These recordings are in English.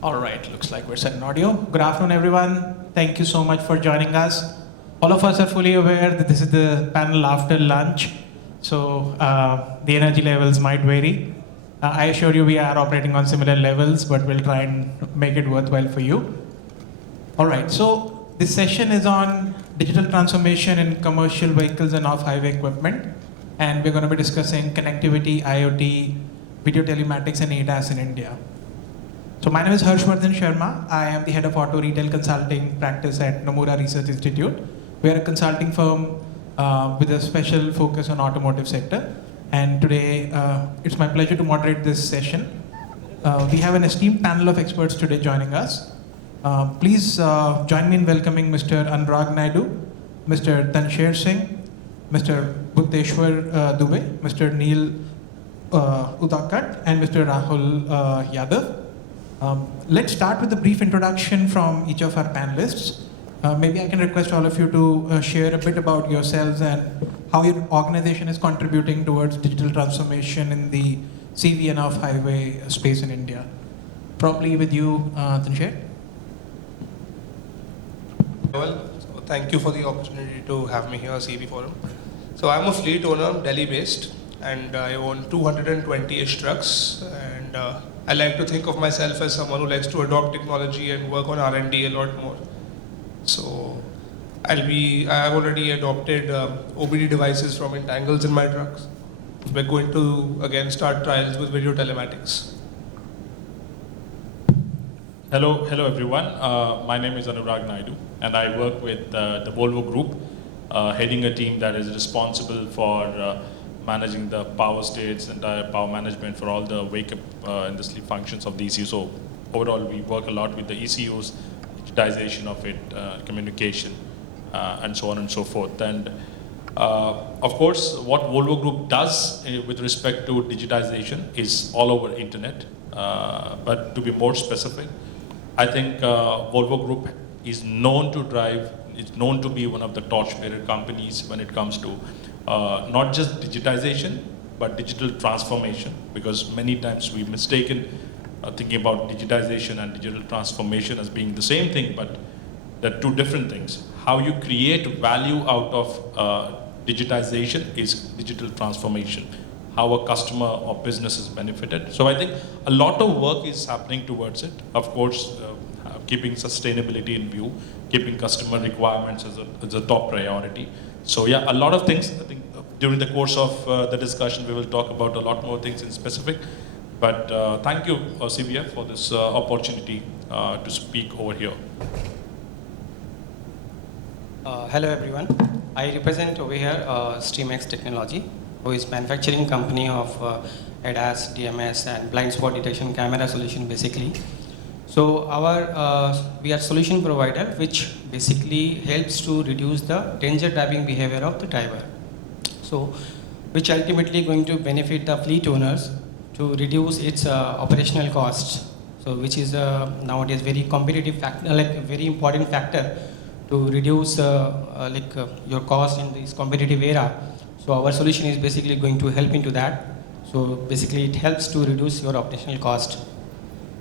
All right, looks like we're set in audio. Good afternoon, everyone. Thank you so much for joining us. All of us are fully aware that this is the panel after lunch, so the energy levels might vary. I assure you we are operating on similar levels, but we'll try and make it worthwhile for you. All right, so this session is on digital transformation in commercial vehicles and off-highway equipment, and we're going to be discussing connectivity, IoT, video telematics, and ADAS in India. So my name is Harshvardhan Sharma. I am the head of auto retail consulting practice at Nomura Research Institute. We are a consulting firm with a special focus on automotive sector. And today, it's my pleasure to moderate this session. We have an esteemed panel of experts today joining us. Please join me in welcoming Mr. Anurag Naidu, Mr. Tansher Singh, Mr. Bhutteshwar Dubey, Mr. Neil Udakat, and Mr. Rahul Yadav. Let's start with a brief introduction from each of our panelists. Maybe I can request all of you to share a bit about yourselves and how your organization is contributing towards digital transformation in the CV and off-highway space in India. Probably with you, Tansher. Well, so thank you for the opportunity to have me here, CV Forum. So I'm a fleet owner, Delhi-based, and I own 220-ish trucks. And I like to think of myself as someone who likes to adopt technology and work on R&D a lot more. So I've already adopted OBD devices from Entangles in my trucks. We're going to again start trials with video telematics. Hello everyone. My name is Anurag Naidu, and I work with the Volvo Group, heading a team that is responsible for managing the power states and power management for all the wake-up and the sleep functions of the ECU. So overall, we work a lot with the ECUs, digitization of it, communication, and so on and so forth. And of course, what Volvo Group does with respect to digitization is all over internet. But to be more specific, I think Volvo Group is known to be one of the torchbearer companies when it comes to not just digitization, but digital transformation, because many times we mistaken thinking about digitization and digital transformation as being the same thing, but they're two different things. How you create value out of digitization is digital transformation. How a customer or business is benefited. So I think a lot of work is happening towards it. Of course, keeping sustainability in view, keeping customer requirements as a top priority. So yeah, a lot of things. I think during the course of the discussion, we will talk about a lot more things in specific. But thank you, CVF, for this opportunity to speak over here. Hello everyone. I represent over here StreamX Technology, who is manufacturing company of ADAS, DMS, and blind spot detection camera solution basically. So we are solution provider, which basically helps to reduce the danger driving behavior of the driver. So, which ultimately going to benefit the fleet owners to reduce its operational costs. So, which is nowadays very competitive factor, like a very important factor to reduce your cost in this competitive era. So, our solution is basically going to help into that. So, basically, it helps to reduce your operational cost.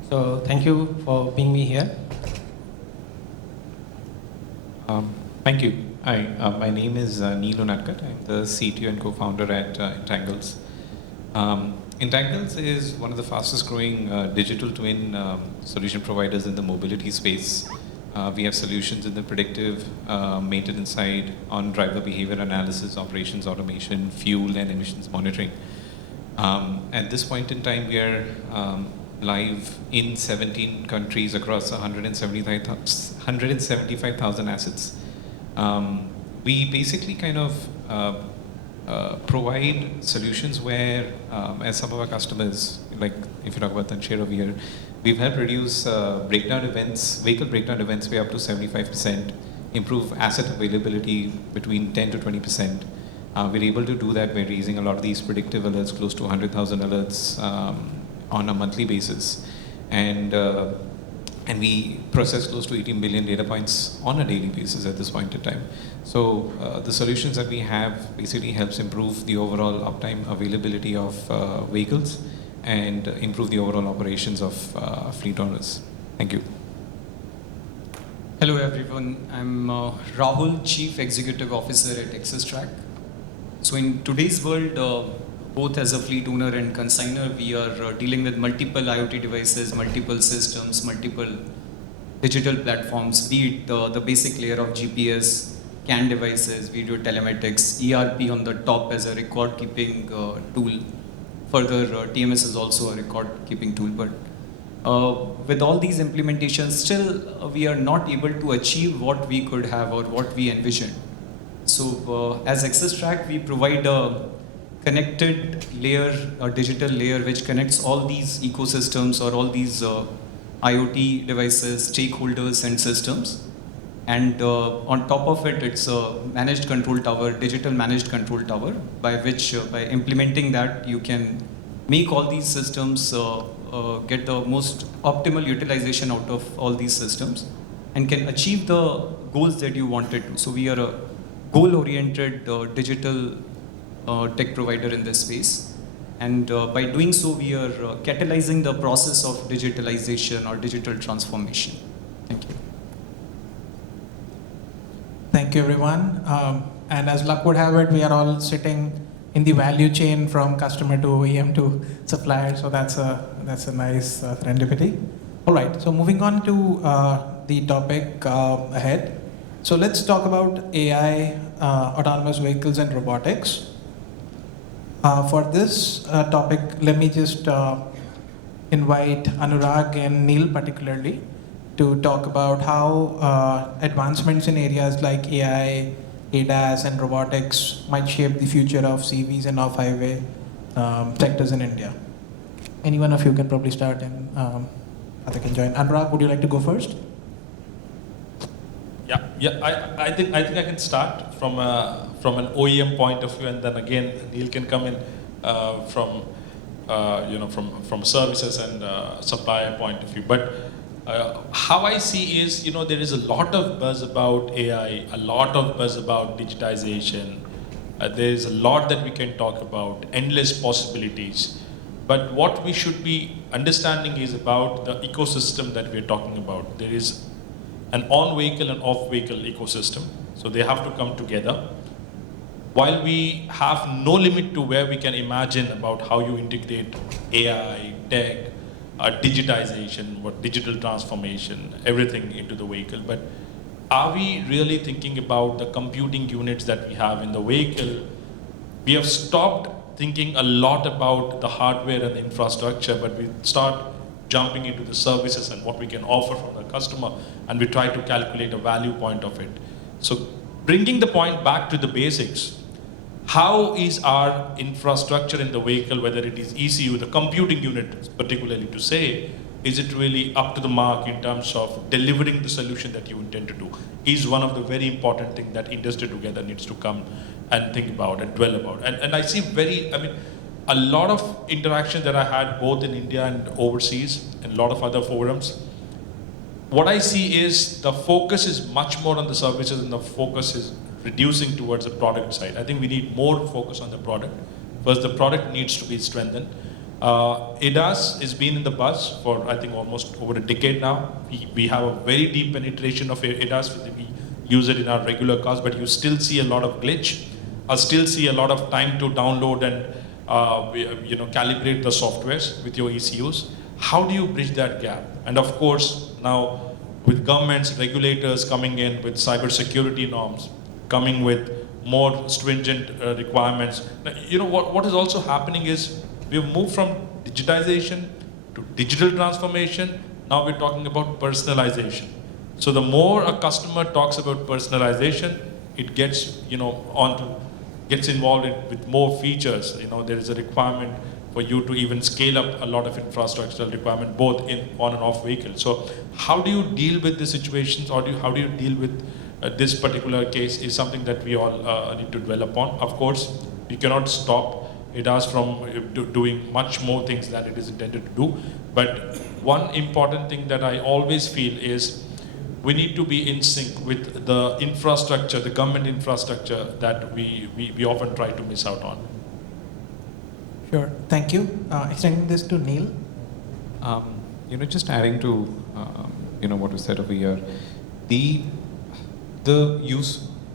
So thank you for being me here. Thank you. Hi, my name is Neil Udakat. I'm the CTO and co-founder at Entangles. Entangles is one of the fastest growing digital twin solution providers in the mobility space. We have solutions in the predictive maintenance side, on driver behavior analysis, operations automation, fuel and emissions monitoring. At this point in time, we are live in 17 countries across 175,000 assets. We basically kind of provide solutions where, as some of our customers, like if you talk about Tansher over here, we've helped reduce vehicle breakdown events by up to 75%, improve asset availability between 10 to 20%. We're able to do that by raising a lot of these predictive alerts, close to 100,000 alerts on a monthly basis. And we process close to 18 billion data points on a daily basis at this point in time. So the solutions that we have basically helps improve the overall uptime availability of vehicles and improve the overall operations of fleet owners. Thank you. Hello everyone, I'm Rahul, Chief Executive Officer at AccessTrack. So in today's world, both as a fleet owner and consignor, we are dealing with multiple IoT devices, multiple systems, multiple digital platforms, be it the basic layer of GPS, CAN devices, video telematics, ERP on the top as a record keeping tool. Further, TMS is also a record keeping tool. But with all these implementations, still we are not able to achieve what we could have or what we envisioned. So as AccessTrack, we provide a connected layer, a digital layer which connects all these ecosystems or all these IoT devices, stakeholders and systems. And on top of it, it's a managed control tower, digital managed control tower, by which by implementing that, you can make all these systems get the most optimal utilization out of all these systems and can achieve the goals that you wanted to. So we are a goal-oriented digital tech provider in this space. And by doing so, we are catalyzing the process of digitalization or digital transformation. Thank you. Thank you, everyone. And as luck would have it, we are all sitting in the value chain from customer to OEM to supplier. So that's a nice serendipity. All right. So moving on to the topic ahead. So let's talk about AI, autonomous vehicles, and robotics. For this topic, let me just invite Anurag and Neil particularly to talk about how advancements in areas like AI, ADAS, and robotics might shape the future of CVs and off-highway sectors in India. Any one of you can probably start, and other can join. Anurag, would you like to go first? Yeah. I think I can start from an OEM point of view, and then again Neil can come in from services and supplier point of view. But how I see is, there is a lot of buzz about AI, a lot of buzz about digitization. There is a lot that we can talk about, endless possibilities. But what we should be understanding is about the ecosystem that we're talking about. There is an on-vehicle and off-vehicle ecosystem. So they have to come together. While we have no limit to where we can imagine about how you integrate AI, tech, digitization, what digital transformation, everything into the vehicle. But are we really thinking about the computing units that we have in the vehicle? We have stopped thinking a lot about the hardware and the infrastructure, but we start jumping into the services and what we can offer from the customer, and we try to calculate a value point of it. So bringing the point back to the basics, how is our infrastructure in the vehicle, whether it is ECU, the computing unit particularly to say, is it really up to the mark in terms of delivering the solution that you intend to do, is one of the very important things that industry together needs to come and think about and dwell about. And I see a lot of interaction that I had both in India and overseas, and a lot of other forums. What I see is the focus is much more on the services, and the focus is reducing towards the product side. I think we need more focus on the product. First, the product needs to be strengthened. ADAS has been in the buzz for, I think, almost over a decade now. We have a very deep penetration of ADAS. We use it in our regular cars, but you still see a lot of glitch. I still see a lot of time to download and calibrate the softwares with your ECUs. How do you bridge that gap? And of course, now with governments, regulators coming in with cybersecurity norms, coming with more stringent requirements. Now, what is also happening is we've moved from digitization to digital transformation. Now we're talking about personalization. So the more a customer talks about personalization, it gets gets involved with more features. There is a requirement for you to even scale up a lot of infrastructural requirement, both on and off vehicle. So how do you deal with the situations, or how do you deal with this particular case is something that we all need to dwell upon. Of course, you cannot stop ADAS from doing much more things than it is intended to do. But one important thing that I always feel is we need to be in sync with the infrastructure, the government infrastructure that we often try to miss out on. Sure, thank you. Extending this to Neil. Just adding to what was said over here. The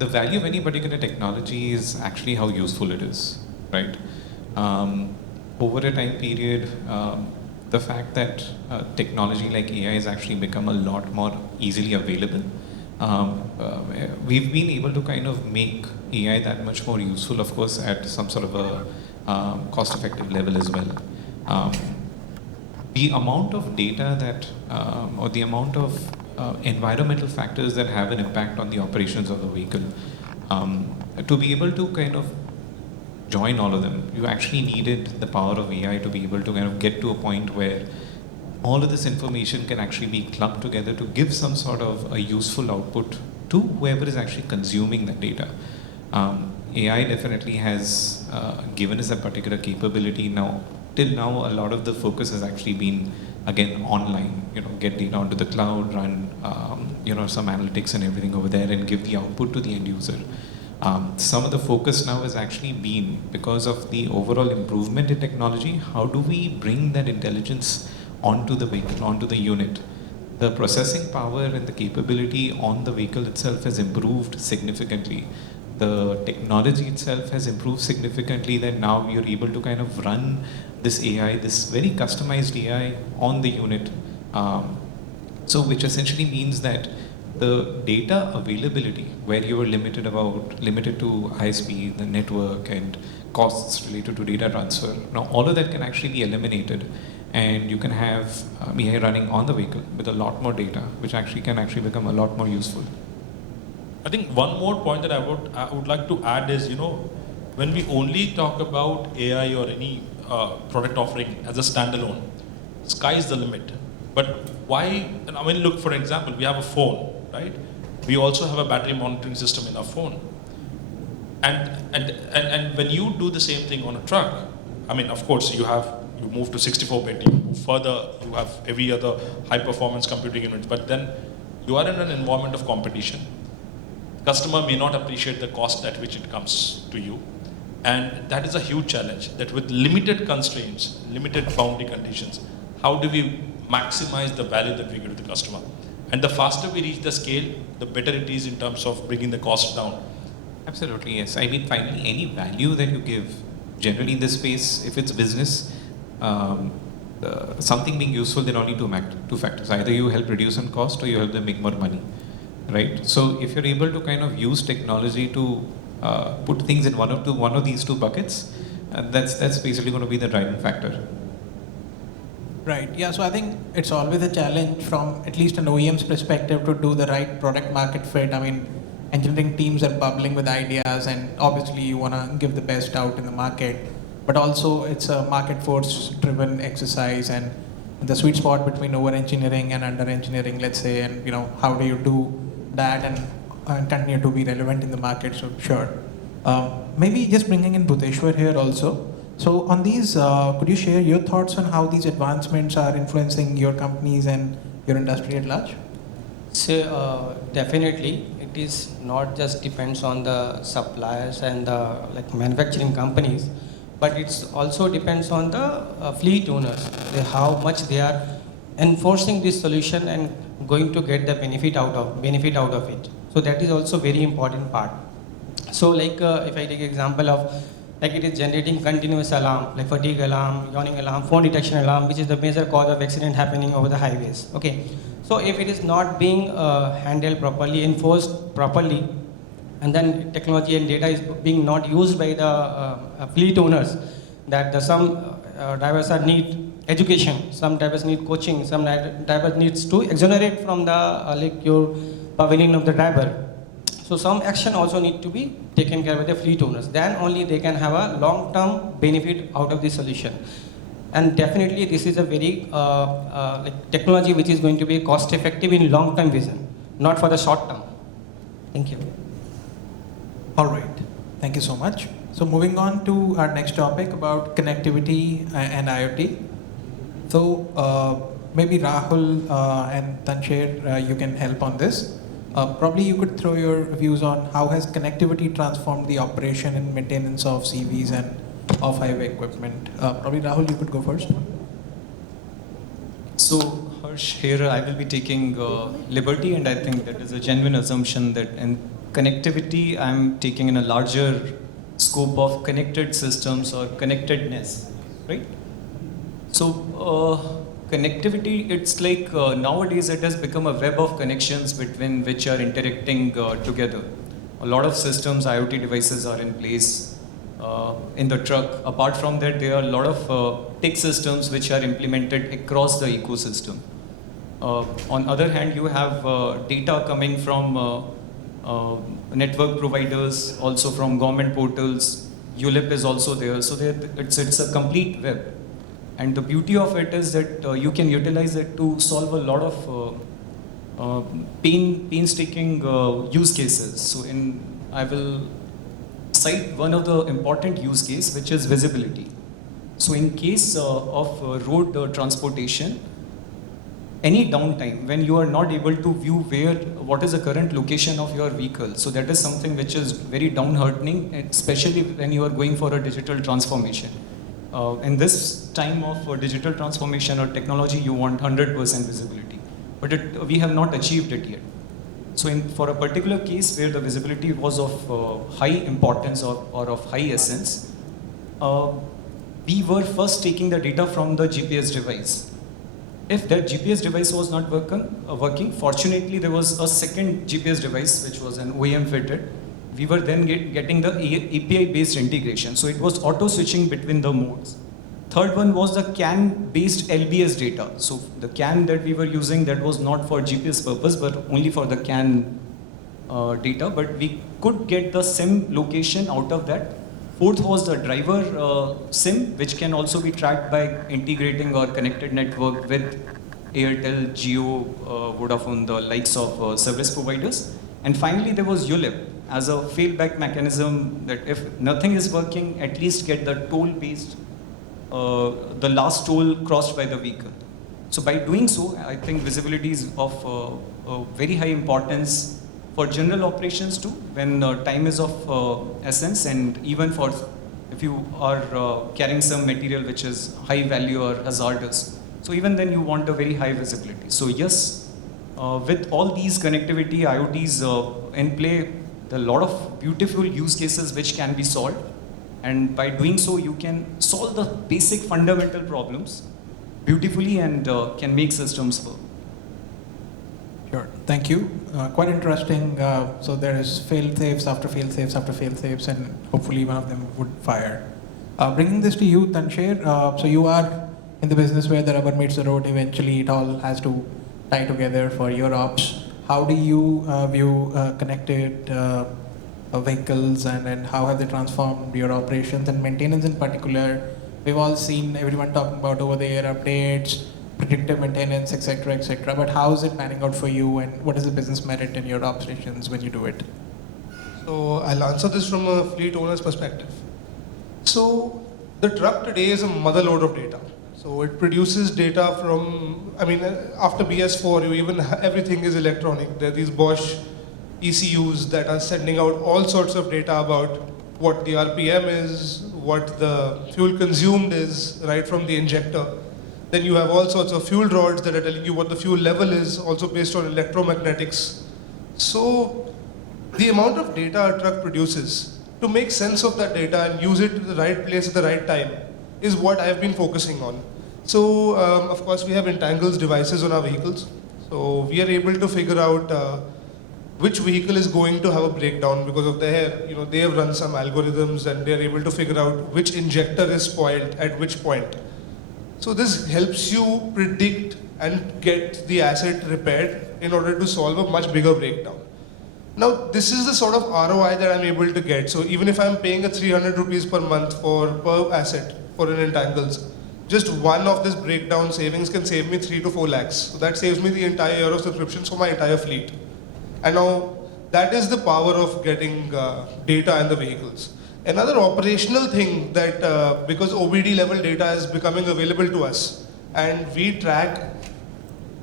value of any particular technology is actually how useful it is, right? Over a time period, the fact that technology like AI has actually become a lot more easily available, we've been able to kind of make AI that much more useful, of course, at some sort of a cost-effective level as well. The amount of data that, or the amount of environmental factors that have an impact on the operations of the vehicle, to be able to kind of join all of them, you actually needed the power of AI to be able to kind of get to a point where all of this information can actually be clubbed together to give some sort of a useful output to whoever is actually consuming that data. AI definitely has given us a particular capability now. Till now, a lot of the focus has actually been, again, online, get data onto the cloud, run, some analytics and everything over there and give the output to the end user. Some of the focus now has actually been, because of the overall improvement in technology, how do we bring that intelligence onto the vehicle, onto the unit? The processing power and the capability on the vehicle itself has improved significantly. The technology itself has improved significantly, that now you're able to kind of run this AI, this very customized AI on the unit. So which essentially means that the data availability, where you were limited to high speed, the network and costs related to data transfer, now all of that can actually be eliminated, and you can have AI running on the vehicle with a lot more data, which can actually become a lot more useful. I think one more point that I would like to add is, when we only talk about AI or any product offering as a standalone, sky is the limit. But why? I mean, look, for example, we have a phone, right? We also have a battery monitoring system in our phone. And when you do the same thing on a truck, I mean, of course, you move to 64-bit, you move further, you have every other high-performance computing unit, but then you are in an environment of competition. Customer may not appreciate the cost at which it comes to you. And that is a huge challenge, that with limited constraints, limited boundary conditions, how do we maximize the value that we give to the customer? And the faster we reach the scale, the better it is in terms of bringing the cost down. Absolutely, yes. I mean, finally, any value that you give, generally in this space, if it's business, something being useful, there are only two factors. Either you help reduce on cost or you help them make more money, right? So if you're able to kind of use technology to put things in one of these two buckets, that's basically going to be the driving factor. Right. Yeah. So I think it's always a challenge from at least an OEM's perspective to do the right product market fit. I mean, engineering teams are bubbling with ideas, and obviously you want to give the best out in the market. But also it's a market force driven exercise, and the sweet spot between over engineering and under engineering, let's say, and how do you do that and continue to be relevant in the market? So sure. Maybe just bringing in Bhuteshwar here also. So on these, could you share your thoughts on how these advancements are influencing your companies and your industry at large? So definitely, it is not just depends on the suppliers and the manufacturing companies, but it's also depends on the fleet owners, how much they are enforcing this solution and going to get the benefit out of it. So that is also very important part. So if I take example of it is generating continuous alarm, like fatigue alarm, yawning alarm, phone detection alarm, which is the major cause of accident happening over the highways. Okay, so if it is not being handled properly, enforced properly, and then technology and data is being not used by the fleet owners, that some drivers need education, some drivers need coaching, some drivers needs to exonerate from the your pavilion of the driver. So some action also need to be taken care of by the fleet owners. Then only they can have a long-term benefit out of this solution. And definitely this is a very technology which is going to be cost-effective in long-term vision, not for the short-term. Thank you. All right. Thank you so much. So moving on to our next topic about connectivity and IoT. So maybe Rahul and Tansher, you can help on this. Probably you could throw your views on how has connectivity transformed the operation and maintenance of CVs and off-highway equipment. Probably Rahul, you could go first. So Harsh. Here I will be taking liberty, and I think that is a genuine assumption that in connectivity I'm taking in a larger scope of connected systems or connectedness, right? So connectivity, it's like nowadays it has become a web of connections between which are interacting together. A lot of systems, IoT devices are in place in the truck. Apart from that, there are a lot of tech systems which are implemented across the ecosystem. On other hand, you have data coming from network providers, also from government portals. ULIP is also there, so it's a complete web. And the beauty of it is that you can utilize it to solve a lot of painstaking use cases. So I will cite one of the important use case, which is visibility. So in case of road transportation, any downtime when you are not able to view what is the current location of your vehicle, so that is something which is very downheartening, especially when you are going for a digital transformation. In this time of digital transformation or technology, you want 100% visibility, but we have not achieved it yet. So for a particular case where the visibility was of high importance or of high essence, we were first taking the data from the GPS device. If that GPS device was not working, fortunately there was a second GPS device which was an OEM fitted. We were then getting the API-based integration. So it was auto-switching between the modes. Third one was the CAN-based LBS data. So the CAN that we were using, that was not for GPS purpose, but only for the CAN data. But we could get the SIM location out of that. Fourth was the driver SIM, which can also be tracked by integrating our connected network with Airtel, Jio, Vodafone, the likes of service providers. And finally, there was ULIP as a failback mechanism that if nothing is working, at least get the toll-based, the last toll crossed by the vehicle. So by doing so, I think visibility is of very high importance for general operations too, when time is of essence, and even for if you are carrying some material which is high value or hazardous. So even then you want a very high visibility. So yes, with all these connectivity, IoTs in play, there are a lot of beautiful use cases which can be solved. And by doing so, you can solve the basic fundamental problems beautifully and can make systems work. Sure, thank you. Quite interesting. So there is fail-safes after fail-safes after fail-safes, and hopefully one of them would fire. Bringing this to you, Tansher, so you are in the business where the rubber meets the road. Eventually, it all has to tie together for your ops. How do you view connected vehicles, and how have they transformed your operations and maintenance in particular? We've all seen everyone talking about over-the-air updates, predictive maintenance, etc., etc. But how is it panning out for you, and what is the business merit in your operations when you do it? So I'll answer this from a fleet owner's perspective. So the truck today is a mother lode of data. So it produces data from, after BS4, everything is electronic. There are these Bosch ECUs that are sending out all sorts of data about what the RPM is, what the fuel consumed is, right from the injector. Then you have all sorts of fuel rods that are telling you what the fuel level is, also based on electromagnetics. So the amount of data a truck produces, to make sense of that data and use it to the right place at the right time, is what I've been focusing on. So, of course, we have Entangles devices on our vehicles. So we are able to figure out which vehicle is going to have a breakdown because of they have run some algorithms and they are able to figure out which injector is spoiled at which point. So this helps you predict and get the asset repaired in order to solve a much bigger breakdown. Now, this is the sort of ROI that I'm able to get. So even if I'm paying 300 rupees per month per asset for an Entangles, just one of this breakdown savings can save me 3 to 4 lakhs. So that saves me the entire year of subscriptions for my entire fleet. And now that is the power of getting data in the vehicles. Another operational thing that because OBD level data is becoming available to us, and we track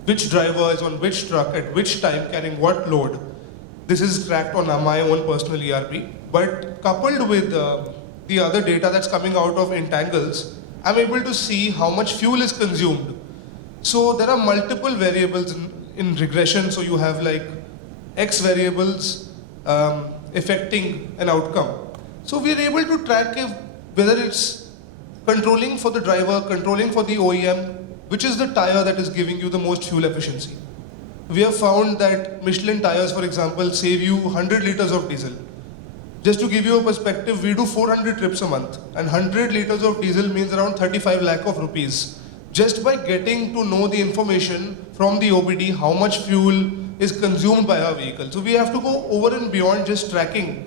which driver is on which truck at which time carrying what load. This is tracked on my own personal ERP, but coupled with the other data that's coming out of Entangles, I'm able to see how much fuel is consumed So there are multiple variables in regression. So you have like X variables affecting an outcome. So we are able to track if, whether it's controlling for the driver, controlling for the OEM, which is the tire that is giving you the most fuel efficiency. We have found that Michelin tires, for example, save you 100 liters of diesel. Just to give you a perspective, we do 400 trips a month, and 100 liters of diesel means around 35 lakh of rupees. Just by getting to know the information from the OBD, how much fuel is consumed by our vehicle. So we have to go over and beyond just tracking.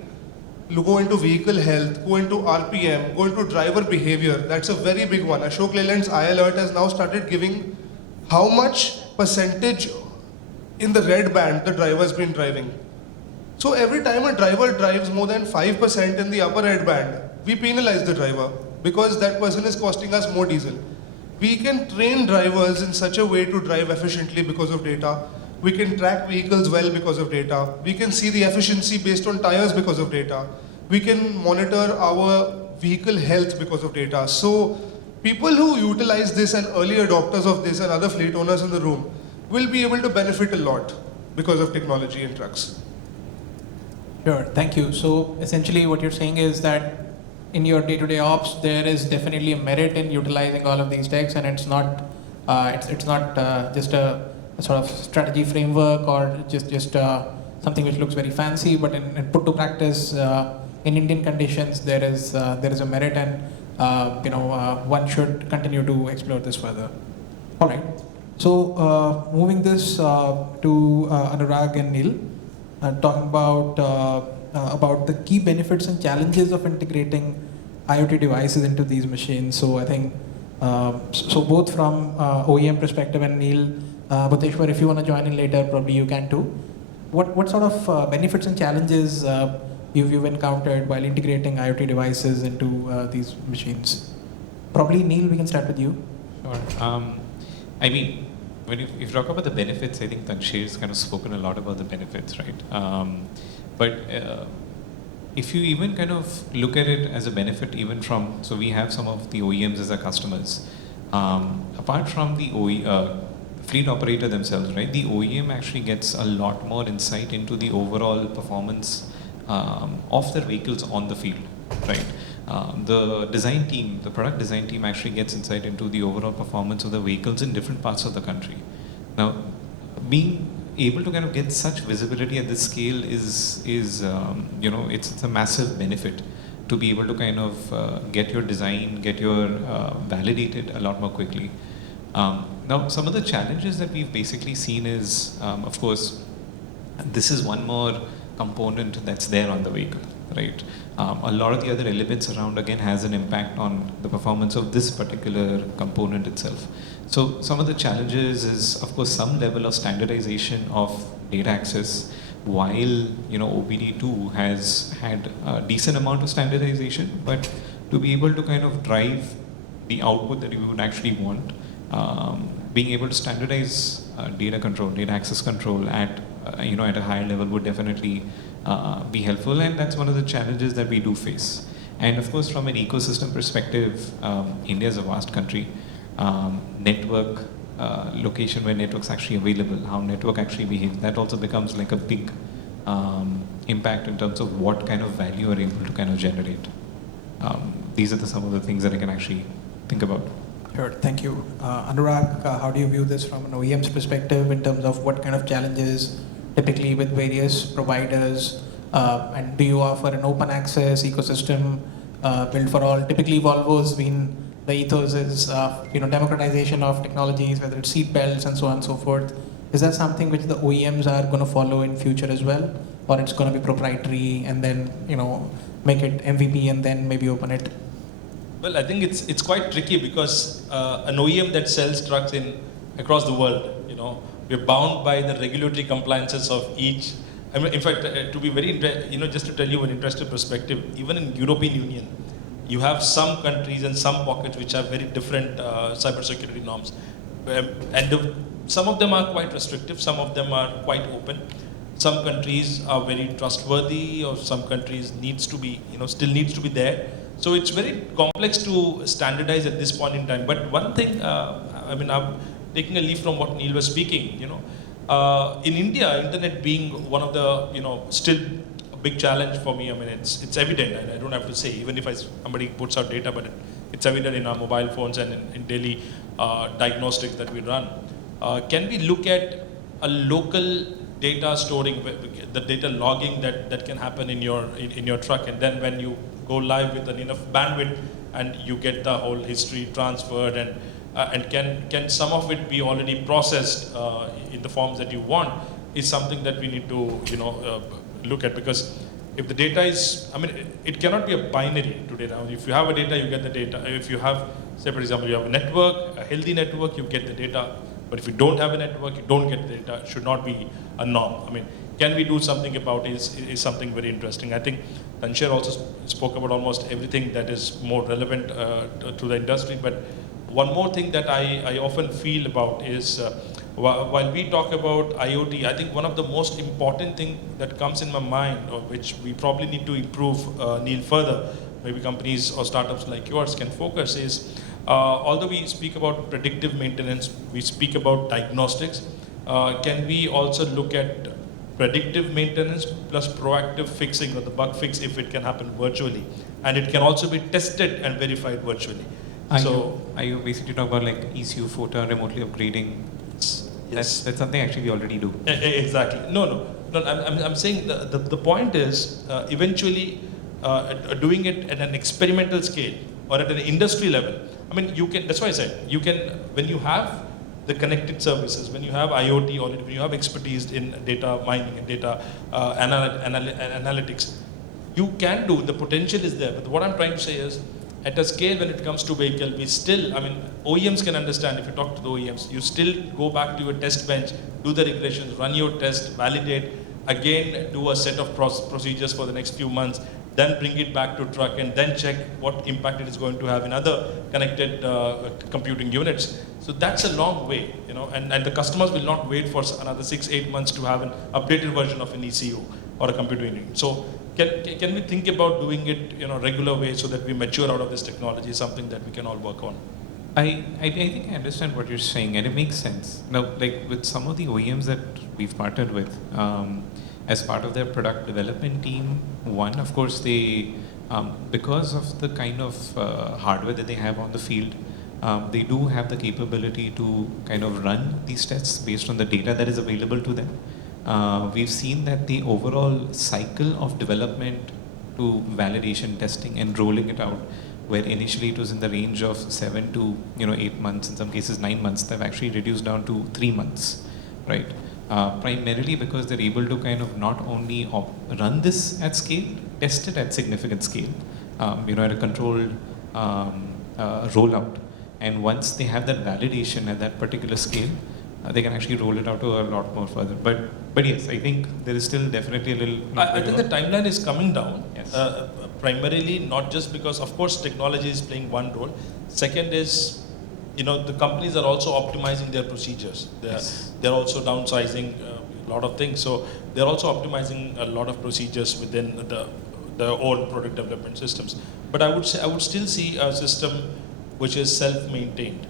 Go into vehicle health, go into RPM, go into driver behavior. That's a very big one. Ashok Leyland's iAlert has now started giving how much percentage in the red band the driver has been driving. So every time a driver drives more than 5% in the upper red band, we penalize the driver because that person is costing us more diesel. We can train drivers in such a way to drive efficiently because of data. We can track vehicles well because of data. We can see the efficiency based on tires because of data. We can monitor our vehicle health because of data. So people who utilize this and early adopters of this and other fleet owners in the room will be able to benefit a lot because of technology in trucks. Sure, thank you. So essentially what you're saying is that in your day-to-day ops, there is definitely a merit in utilizing all of these techs, and it's not just a sort of strategy framework or just something which looks very fancy, but in put to practice in Indian conditions, there is a merit, and one should continue to explore this further. All right. So moving this to Anurag and Neil, talking about the key benefits and challenges of integrating IoT devices into these machines. So I think so both from OEM perspective, and Neil, Bhuteshwar, if you want to join in later, probably you can too. What sort of benefits and challenges you've encountered while integrating IoT devices into these machines? Probably Neil, we can start with you. Sure. I mean, when if you talk about the benefits, I think Tanshir's kind of spoken a lot about the benefits, right? But if you even kind of look at it as a benefit, even from, so we have some of the OEMs as our customers. Apart from the fleet operator themselves, right? The OEM actually gets a lot more insight into the overall performance of their vehicles on the field, right? The design team, the product design team actually gets insight into the overall performance of the vehicles in different parts of the country. Now, being able to kind of get such visibility at this scale is it's a massive benefit to be able to kind of get your design, get your validated a lot more quickly. Now, some of the challenges that we've basically seen is, of course, this is one more component that's there on the vehicle, right? A lot of the other elements around, again, has an impact on the performance of this particular component itself. So some of the challenges is, of course, some level of standardization of data access, while OBD2 has had a decent amount of standardization, but to be able to kind of drive the output that you would actually want, being able to standardize data control, data access control at a higher level would definitely be helpful, and that's one of the challenges that we do face. And of course, from an ecosystem perspective, India is a vast country. Network location where network's actually available, how network actually behaves, that also becomes like a big impact in terms of what kind of value you're able to kind of generate. These are some of the things that I can actually think about. Sure, thank you. Anurag, how do you view this from an OEM's perspective in terms of what kind of challenges typically with various providers, and do you offer an open access ecosystem built for all? Typically Volvo's been, the ethos is democratization of technologies, whether it's seat belts and so on and so forth. Is that something which the OEMs are going to follow in future as well, or it's going to be proprietary and then make it MVP and then maybe open it? Well, I think it's quite tricky because an OEM that sells trucks across the world, we're bound by the regulatory compliances of each. I mean, in fact, to be very, just to tell you an interesting perspective, even in European Union, you have some countries and some pockets which have very different cybersecurity norms, and some of them are quite restrictive, some of them are quite open. Some countries are very trustworthy, or some countries still needs to be there. So it's very complex to standardize at this point in time. But one thing, taking a leaf from what Neil was speaking, in India, internet being one of the, still a big challenge for me. I mean, it's evident, and I don't have to say, even if somebody puts out data, but it's evident in our mobile phones and in daily diagnostics that we run. Can we look at a local data storing, the data logging that can happen in your truck, and then when you go live with enough bandwidth and you get the whole history transferred, and can some of it be already processed in the forms that you want, is something that we need to look at. Because if the data is, I mean, it cannot be a binary today. Now, if you have a data, you get the data. If you have, say for example, you have a network, a healthy network, you get the data. But if you don't have a network, you don't get the data. It should not be a norm. I mean, can we do something about it is something very interesting. I think Tansher also spoke about almost everything that is more relevant to the industry. But one more thing that I often feel about is, while we talk about IoT, I think one of the most important thing that comes in my mind, or which we probably need to improve, Neil, further, maybe companies or startups like yours can focus, is although we speak about predictive maintenance, we speak about diagnostics, can we also look at predictive maintenance plus proactive fixing, or the bug fix, if it can happen virtually, and it can also be tested and verified virtually. Are you basically talking about like ECU photo remotely upgrading? Yes. That's something actually we already do. Exactly. No. I'm saying the point is eventually doing it at an experimental scale or at an industry level. I mean, you can. That's why I said you can, when you have the connected services, when you have IoT already, when you have expertise in data mining and data analytics, you can do. The potential is there. But what I'm trying to say is, at a scale when it comes to vehicle, we still, I mean, OEMs can understand. If you talk to the OEMs, you still go back to your test bench, do the regressions, run your test, validate, again do a set of procedures for the next few months, then bring it back to truck, and then check what impact it is going to have in other connected computing units. So that's a long way, and the customers will not wait for another 6-8 months to have an updated version of an ECU or a computer unit. So can we think about doing it regular way, so that we mature out of this technology, something that we can all work on? I think I understand what you're saying, and it makes sense. Now, like with some of the OEMs that we've partnered with, as part of their product development team, one, of course, they, because of the kind of hardware that they have on the field, they do have the capability to kind of run these tests based on the data that is available to them. We've seen that the overall cycle of development to validation testing and rolling it out, where initially it was in the range of 7 to 8 months, in some cases 9 months, they've actually reduced down to 3 months, right? Primarily because they're able to kind of not only run this at scale, test it at significant scale, at a controlled rollout. And once they have that validation at that particular scale, they can actually roll it out to a lot more further. But yes, I think there is still definitely a little. I think the timeline is coming down. Yes. Primarily not just because, of course, technology is playing one role. Second is, the companies are also optimizing their procedures. They're also downsizing a lot of things. So they're also optimizing a lot of procedures within the old product development systems. But I would still see a system which is self-maintained.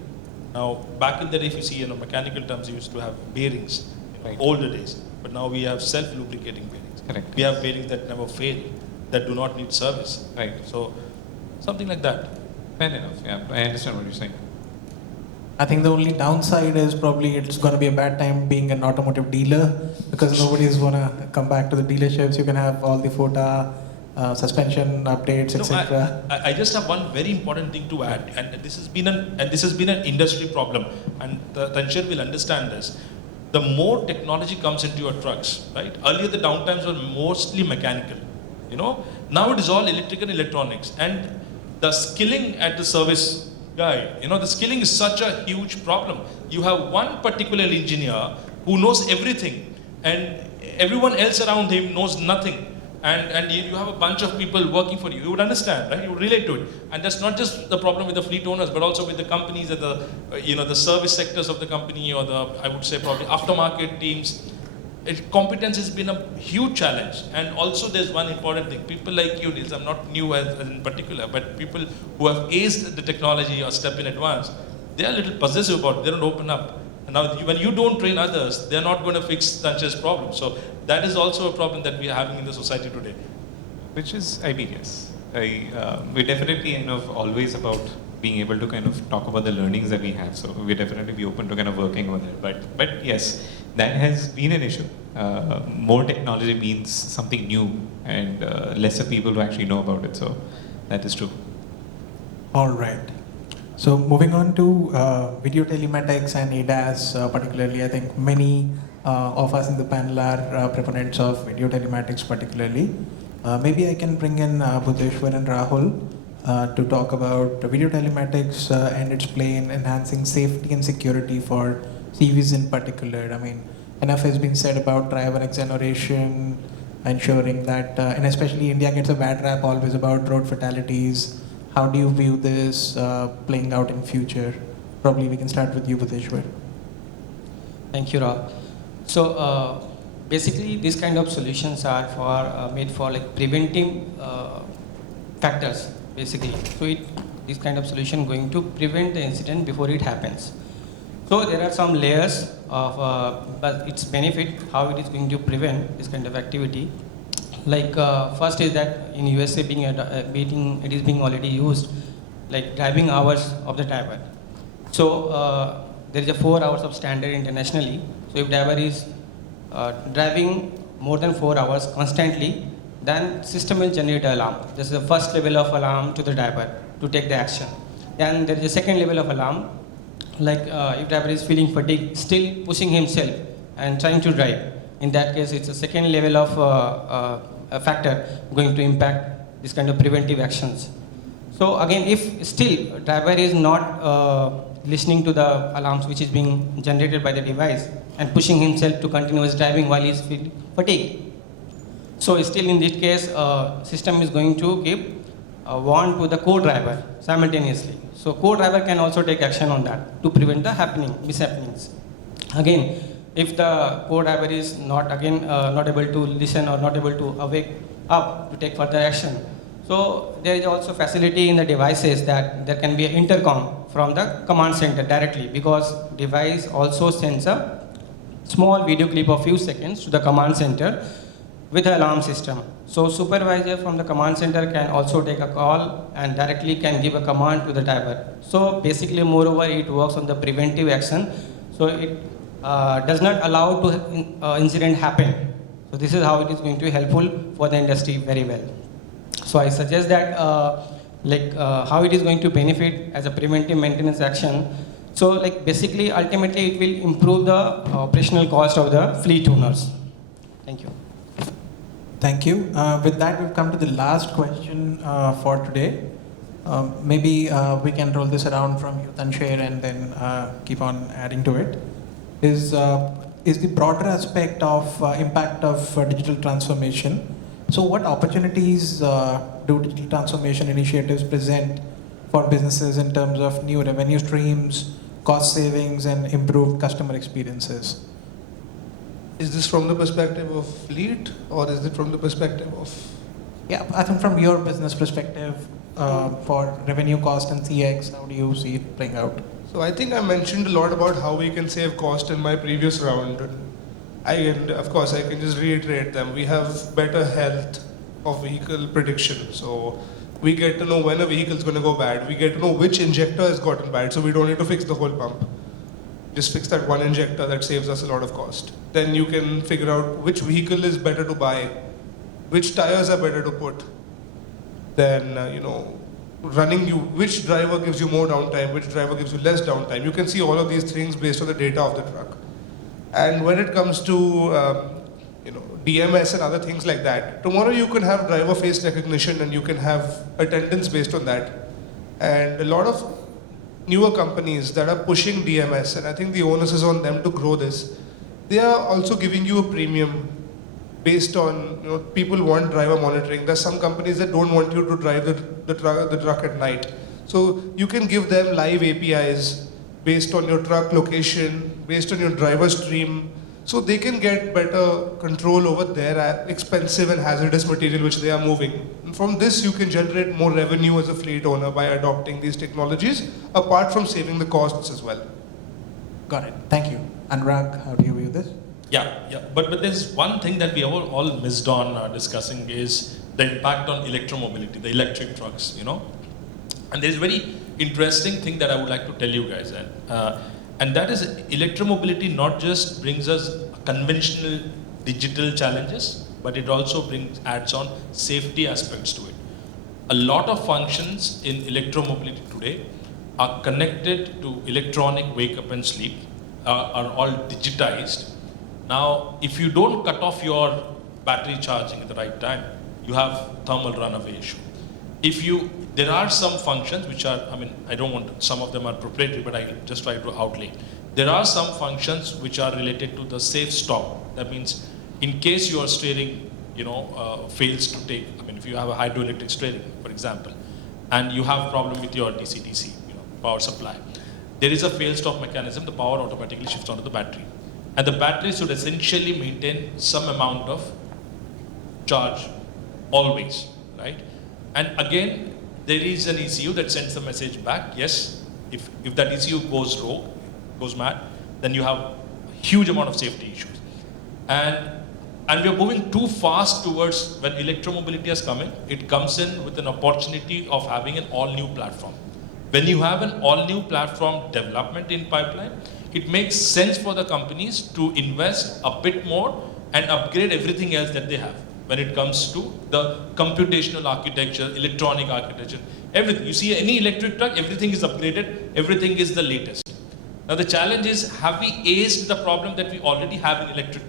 Now, back in the day, if you see, mechanical terms, you used to have bearings, Right. older days. But now we have self-lubricating bearings. Correct. We have bearings that never fail, that do not need service. Right. So, something like that. Fair enough. Yeah, I understand what you're saying. I think the only downside is probably it's going to be a bad time being an automotive dealer, because nobody's going to come back to the dealerships. You can have all the FOTA, suspension updates, etc. I just have one very important thing to add, and this has been an industry problem, and Tansher will understand this. The more technology comes into your trucks, right? Earlier the downtimes were mostly mechanical, Now it is all electrical and electronics, and the skilling at the service guy, the skilling is such a huge problem. You have one particular engineer who knows everything, and everyone else around him knows nothing. And you have a bunch of people working for you. You would understand, right? You would relate to it. And that's not just the problem with the fleet owners, but also with the companies and the service sectors of the company, or I would say probably aftermarket teams. Competence has been a huge challenge. And also there's one important thing. People like you, Nils, I'm not new as in particular, but people who have aced the technology or step in advance, they are a little possessive about it. They don't open up. And now, when you don't train others, they're not going to fix Sanchay's problem. So that is also a problem that we are having in the society today. Which is, I mean, yes. We're definitely kind of always about being able to kind of talk about the learnings that we have. So we'll definitely be open to kind of working on it. But yes, that has been an issue. More technology means something new and lesser people who actually know about it. So that is true. All right. So moving on to video telematics and ADAS, particularly, I think many of us in the panel are proponents of video telematics, particularly. Maybe I can bring in Bhuteshwar and Rahul to talk about video telematics and its play in enhancing safety and security for CVs in particular. I mean, enough has been said about driver exoneration, ensuring that, and especially India gets a bad rap always about road fatalities. How do you view this playing out in future? Probably we can start with you, Bhuteshwar. Thank you, Rob. So basically, these kind of solutions are for made for like preventing factors, basically. So this kind of solution going to prevent the incident before it happens. So there are some layers of but its benefit, how it is going to prevent this kind of activity. Like first is that in USA it is being already used, like driving hours of the driver. So there is a 4 hours of standard internationally. So if driver is driving more than 4 hours constantly, then system will generate an alarm. This is the first level of alarm to the driver to take the action. Then there is a second level of alarm, like if driver is feeling fatigue, still pushing himself and trying to drive. In that case, it's a second level of a factor going to impact this kind of preventive actions. So again, if still driver is not listening to the alarms which is being generated by the device and pushing himself to continuous driving while he is feeling fatigue. So still in this case, system is going to give a warn to the co-driver simultaneously. So co-driver can also take action on that to prevent the mishappenings. Again, if the co-driver is not able to listen or not able to awake up to take further action, so there is also facility in the devices that there can be an intercom from the command center directly, because device also sends a small video clip of few seconds to the command center with the alarm system. So supervisor from the command center can also take a call and directly can give a command to the driver. So basically, moreover, it works on the preventive action. So it does not allow to incident happen. So this is how it is going to be helpful for the industry very well. So I suggest that how it is going to benefit as a preventive maintenance action. So like basically, ultimately, it will improve the operational cost of the fleet owners. Thank you. Thank you. With that, we've come to the last question for today. Maybe we can roll this around from you, Tanshir, and then keep on adding to it. Is the broader aspect of impact of digital transformation. So what opportunities do digital transformation initiatives present for businesses in terms of new revenue streams, cost savings, and improved customer experiences? Is this from the perspective of fleet, or is it from the perspective of? Yeah, I think from your business perspective, for revenue cost and CX, how do you see it playing out? So I think I mentioned a lot about how we can save cost in my previous round. And of course, I can just reiterate them. We have better health of vehicle prediction. So we get to know when a vehicle is going to go bad. We get to know which injector has gotten bad, so we don't need to fix the whole pump. Just fix that one injector, that saves us a lot of cost. Then you can figure out which vehicle is better to buy, which tires are better to put. Then, which driver gives you more downtime, which driver gives you less downtime. You can see all of these things based on the data of the truck. And when it comes to DMS and other things like that, tomorrow you can have driver face recognition and you can have attendance based on that. And a lot of newer companies that are pushing DMS, and I think the onus is on them to grow this, they are also giving you a premium based on, people want driver monitoring. There's some companies that don't want you to drive the truck at night. So you can give them live APIs based on your truck location, based on your driver stream, so they can get better control over their expensive and hazardous material which they are moving. And from this, you can generate more revenue as a fleet owner by adopting these technologies, apart from saving the costs as well. Got it. Thank you. Anurag, how do you view this? Yeah. But there's one thing that we all missed on discussing is the impact on electromobility, the electric trucks, you know. And there's a very interesting thing that I would like to tell you guys, and that is electromobility not just brings us conventional digital challenges, but it also adds on safety aspects to it. A lot of functions in electromobility today are connected to electronic wake up and sleep, are all digitized. Now, if you don't cut off your battery charging at the right time, you have thermal runaway issue. There are some functions which are, I don't want, some of them are proprietary, but I just try to outlay. There are some functions which are related to the safe stop. That means in case your steering, fails to take, if you have a hydroelectric steering, for example, and you have problem with your DC-DC, power supply, there is a fail stop mechanism, the power automatically shifts onto the battery. And the battery should essentially maintain some amount of charge always, right? And again, there is an ECU that sends the message back. Yes, if that ECU goes rogue, goes mad, then you have a huge amount of safety issues. And we are moving too fast towards, when electromobility is coming, it comes in with an opportunity of having an all-new platform. When you have an all-new platform development in pipeline, it makes sense for the companies to invest a bit more and upgrade everything else that they have. When it comes to the computational architecture, electronic architecture, everything. You see any electric truck, everything is upgraded, everything is the latest. Now the challenge is, have we aced the problem that we already have in electric,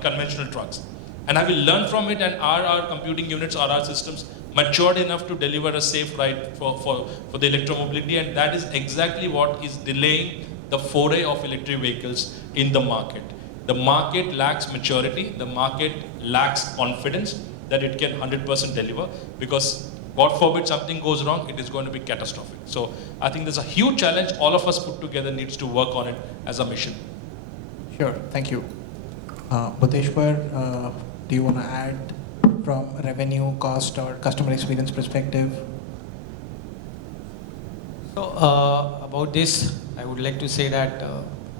conventional trucks? And have we learned from it, and are our computing units, are our systems matured enough to deliver a safe ride for the electromobility? And that is exactly what is delaying the foray of electric vehicles in the market. The market lacks maturity, the market lacks confidence that it can 100% deliver, because God forbid something goes wrong, it is going to be catastrophic. So I think there's a huge challenge. All of us put together needs to work on it as a mission. Sure, thank you. Bhuteshwar, do you want to add from revenue, cost, or customer experience perspective? So about this, I would like to say that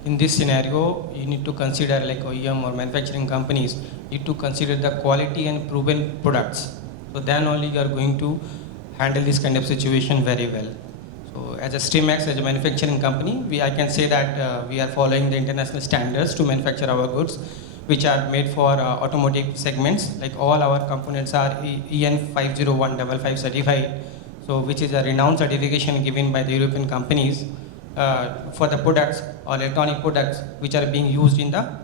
in this scenario, you need to consider, like OEM or manufacturing companies, need to consider the quality and proven products. So then only you are going to handle this kind of situation very well. So as a Streamax, as a manufacturing company, I can say that we are following the international standards to manufacture our goods, which are made for automotive segments. Like all our components are EN 50155 certified, so which is a renowned certification given by the European companies for the products or electronic products which are being used in the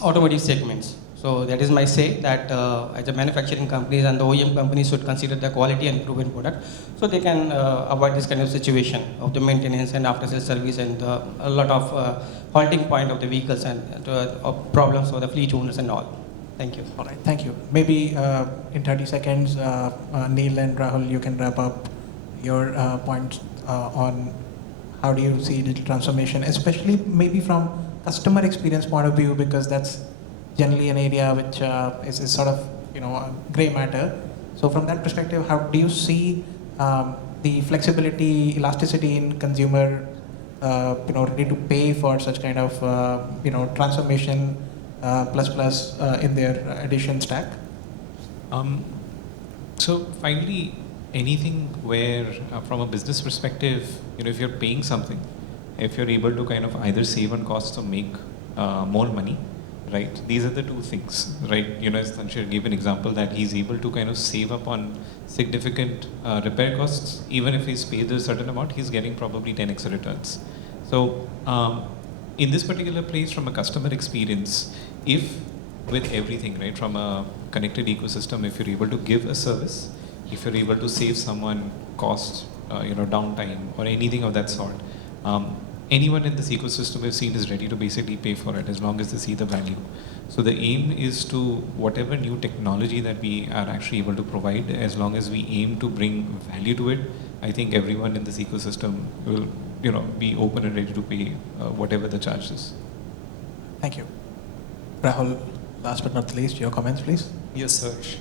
automotive segments. So that is my say, that as a manufacturing companies and the OEM companies should consider the quality and proven product, so they can avoid this kind of situation of the maintenance and after sales service and a lot of halting point of the vehicles and problems for the fleet owners and all. Thank you. All right, thank you. Maybe in 30 seconds, Neil and Rahul, you can wrap up your points on how do you see digital transformation, especially maybe from customer experience point of view, because that's generally an area which is sort of a gray matter. So from that perspective, how do you see the flexibility, elasticity in consumer ready to pay for such kind of transformation plus in their addition stack? So finally, anything where from a business perspective, if you're paying something, if you're able to kind of either save on costs or make more money, right? These are the two things, right? As Tanshir gave an example that he's able to kind of save up on significant repair costs. Even if he's paid a certain amount, he's getting probably 10x returns. So in this particular place, from a customer experience, if with everything, right, from a connected ecosystem, if you're able to give a service, if you're able to save someone cost, downtime or anything of that sort, anyone in this ecosystem we've seen is ready to basically pay for it as long as they see the value. So the aim is to, whatever new technology that we are actually able to provide, as long as we aim to bring value to it, I think everyone in this ecosystem will be open and ready to pay whatever the charge is. Thank you. Rahul, last but not the least, your comments, please. Yes, Harsh.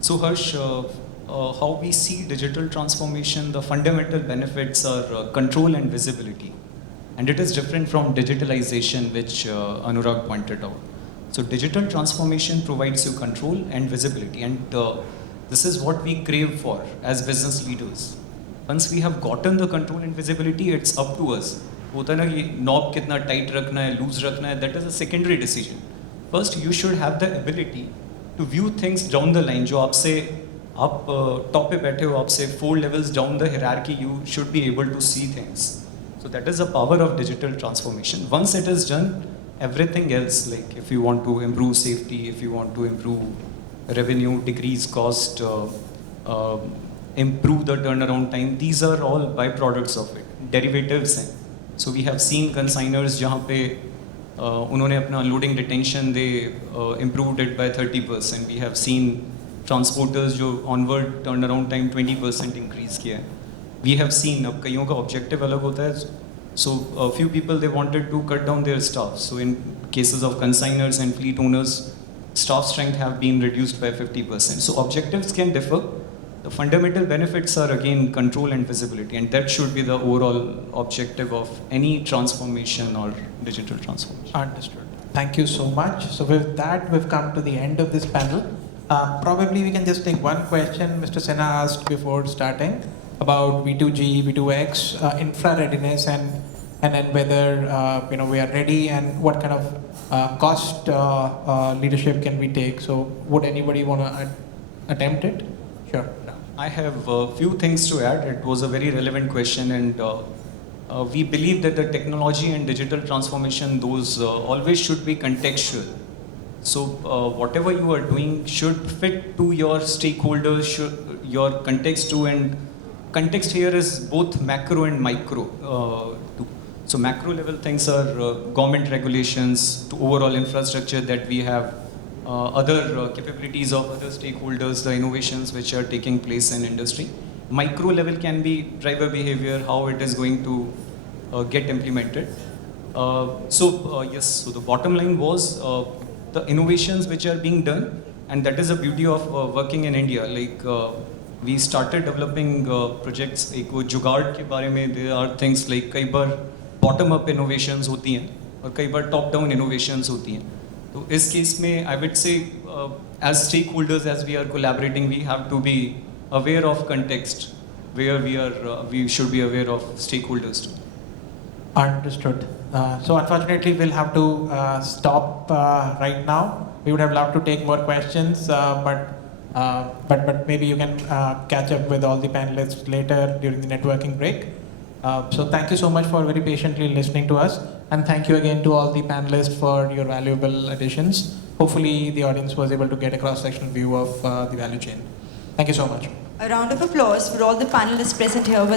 So Harsh, how we see digital transformation, the fundamental benefits are control and visibility. and it is different from digitalization, which Anurag pointed out. So digital transformation provides you control and visibility, and this is what we crave for as business leaders. Once we have gotten the control and visibility, it's up to us. होता है ना कि knob कितना tight रखना है, loose रखना है, that is a secondary decision. First, you should have the ability to view things down the line. जो आपसे आप top पे बैठे हो, आपसे 4 levels down the hierarchy, you should be able to see things. So that is the power of digital transformation. Once it is done, everything else, like if you want to improve safety, if you want to improve revenue, decrease cost, improve the turnaround time, these are all byproducts of it, derivatives हैं. So we have seen consigners जहाँ पे उन्होंने अपना loading detention they improved it by 30%. We have seen transporters जो onward turnaround time 20% increase किया है. We have seen अब कईयों का objective अलग होता है. So a few people they wanted to cut down their staff. So in cases of consigners and fleet owners, staff strength have been reduced by 50%. So objectives can differ. The fundamental benefits are again control and visibility, and that should be the overall objective of any transformation or digital transformation. Understood. Thank you so much. So with that, we've come to the end of this panel. Probably we can just take one question Mr. Sinha asked before starting about V2G, V2X, infra readiness, and then whether we are ready and what kind of cost leadership can we take. So would anybody want to attempt it? Sure. No. I have a few things to add. It was a very relevant question, and we believe that the technology and digital transformation, those always should be contextual. So whatever you are doing should fit to your stakeholders, your context too, and context here is both macro and micro too. So macro level things are government regulations to overall infrastructure that we have, other capabilities of other stakeholders, the innovations which are taking place in industry. Micro level can be driver behavior, how it is going to get implemented. Yes, so the bottom line was the innovations which are being done, and that is the beauty of working in India. Like we started developing projects, एक वो जुगाड़ के बारे में there are things like कई बार bottom up innovations होती हैं और कई बार top down innovations होती हैं. तो इस केस में I would say as stakeholders, as we are collaborating, we have to be aware of context where we should be aware of stakeholders too. Understood. So unfortunately, we'll have to stop right now. We would have loved to take more questions, but maybe you can catch up with all the panelists later during the networking break. So thank you so much for very patiently listening to us, and thank you again to all the panelists for your valuable additions. Hopefully, the audience was able to get a cross-sectional view of the value chain. Thank you so much. A round of applause for all the panelists present here with